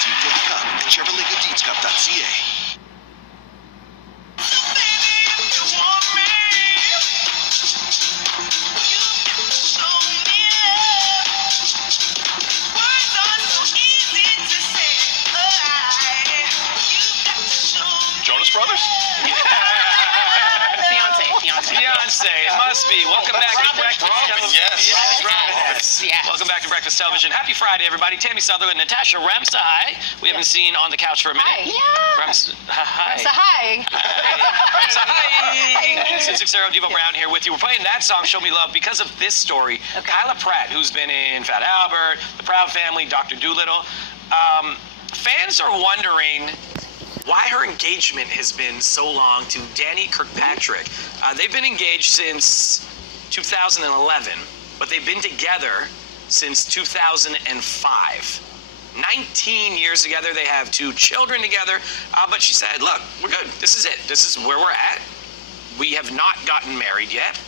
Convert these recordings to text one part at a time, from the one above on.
team for the Cup at ChevroletGoodDeedsCup.ca. Jonas Brothers? Fiance, it must be. Welcome back to Breakfast Television. Yes. Welcome back to Breakfast Television. Happy Friday, everybody. Tammy Sutherland, Natasha Remsa, hi. We haven't seen on the couch for a minute. Hi. Remsa, hi. Remsa, hi. Remsa, hi. Sid Sixero, Devo Brown here with you. We're playing that song, Show Me Love, because of this story. Kyla Pratt, who's been in Fat Albert, The Proud Family, Dr. Dolittle. Fans are wondering why her engagement has been so long to Danny Kirkpatrick. They've been engaged since 2011, but they've been together since 2005. 19 years together. They have 2 children together. But she said, look, we're good. This is it. This is where we're at. We have not gotten married yet.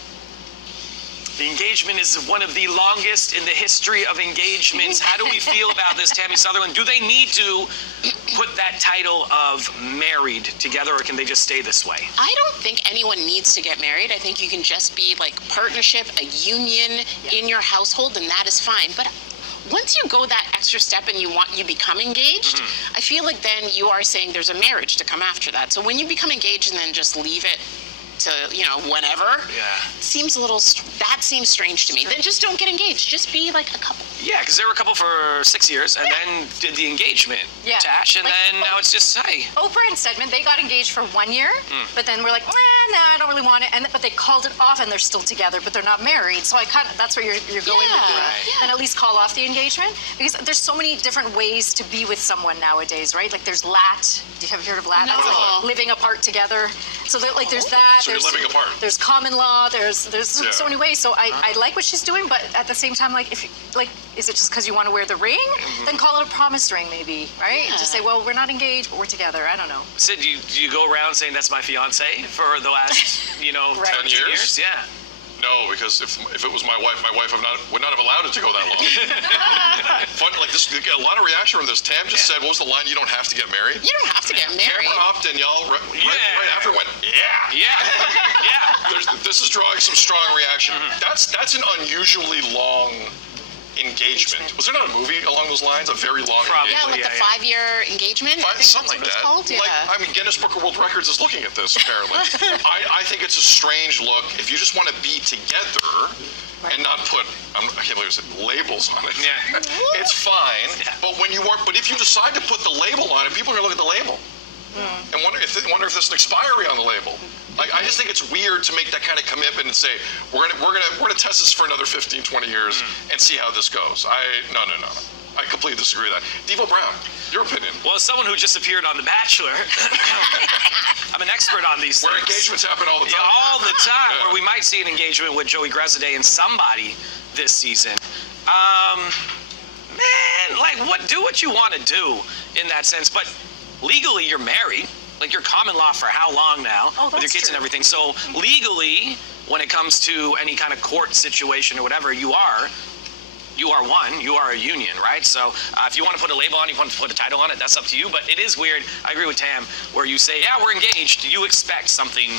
The engagement is one of the longest in the history of engagements. How do we feel about this, Tammy Sutherland? Do they need to put that title of married together, or can they just stay this way? I don't think anyone needs to get married. I think you can just be like partnership, a union in your household, and that is fine. But once you go that extra step and you become engaged, I feel like then you are saying there's a marriage to come after that. So when you become engaged and then just leave it to, whenever, seems a little, that seems strange to me. Then just don't get engaged. Just be like a couple. Yeah, because they were a couple for 6 years and then did the engagement, Tash, and then now it's just, hey. Oprah and Stedman, they got engaged for 1 year, but then we're like, nah, I don't really want it. But they called it off, and they're still together, but they're not married. So that's where you're going with it. And at least call off the engagement, because there's so many different ways to be with someone nowadays, right? Like there's LAT. Have you heard of LAT? No. That's like living apart together. So there's that. So you're living apart. There's common law. There's so many ways. So I like what she's doing, but at the same time, is it just because you want to wear the ring? Then call it a promise ring, maybe, right? Yeah. Just say, well, we're not engaged, but we're together. I don't know. Sid, do you go around saying that's my fiance for the last, 10 10 years? Yeah. No, because if it was my wife would not have allowed it to go that long. Fun, like this, a lot of reaction from this. Tam just said, what was the line? You don't have to get married. You don't have to get married. Camera up, Danielle, right after went, yeah. This is drawing some strong reaction. That's an unusually long engagement. Was there not a movie along those lines? A very long Probably. engagement? Yeah, like the 5-year engagement. I think something like that. Called. Yeah. Guinness Book of World Records is looking at this, apparently. I think it's a strange look. If you just want to be together and not put, I can't believe I said labels on it. Yeah. It's fine. Yeah. But but if you decide to put the label on it, people are going to look at the label and wonder if there's an expiry on the label. I just think it's weird to make that kind of commitment and say we're gonna test this for another 15, 20 years and see how this goes. No. I completely disagree with that. Devo Brown, your opinion? Well, as someone who just appeared on The Bachelor, I'm an expert on these Where things. engagements happen all the time. Yeah, all the time. Where we might see an engagement with Joey Gressaday and somebody this season. Man, do what you want to do in that sense, but legally you're married. Like you're common law for how long now with your kids and everything. So legally, when it comes to any kind of court situation or whatever, you are one. You are a union, right? So if you want to put a label on, you want to put a title on it, that's up to you. But it is weird. I agree with Tam, where you say, yeah, we're engaged. You expect something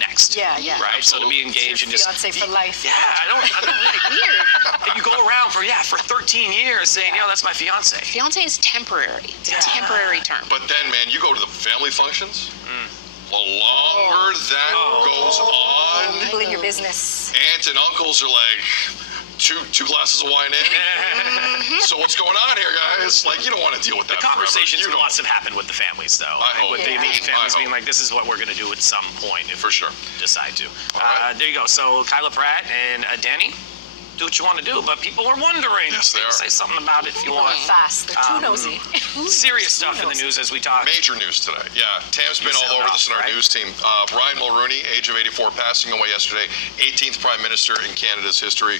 next. Yeah. Right? Absolutely. So to be engaged and just fiance for life. Yeah, I don't like weird. And you go around for 13 years saying, that's my fiance. Fiance is temporary. It's a temporary term. But then, man, you go to the family functions. The longer that goes on, People in your business. aunts and uncles are like, two glasses of wine in. So what's going on here, guys? You don't want to deal with that. The conversations forever. must have happened with the families, though. I hope. With the immediate families I being hope. like, this is what we're going to do at some point if For sure. we decide to. right. There you go. So Kyla Pratt and Danny, do what you want to do, but people are wondering. Yes, they are. Say something about it if you want. Fast. They're too nosy. Serious stuff in the news as we talk. Major news today. Yeah, Tam's been all over this in our news team. Brian Mulroney, age of 84, passing away yesterday. 18th Prime Minister in Canada's history.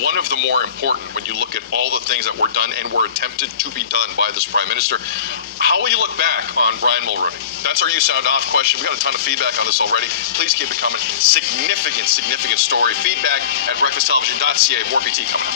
One of the more important when you look at all the things that were done and were attempted to be done by this Prime Minister. How will you look back on Brian Mulroney? That's our You Sound Off question. We got a ton of feedback on this already. Please keep it coming. Significant story. Feedback at breakfasttelevision.ca. More PT coming up.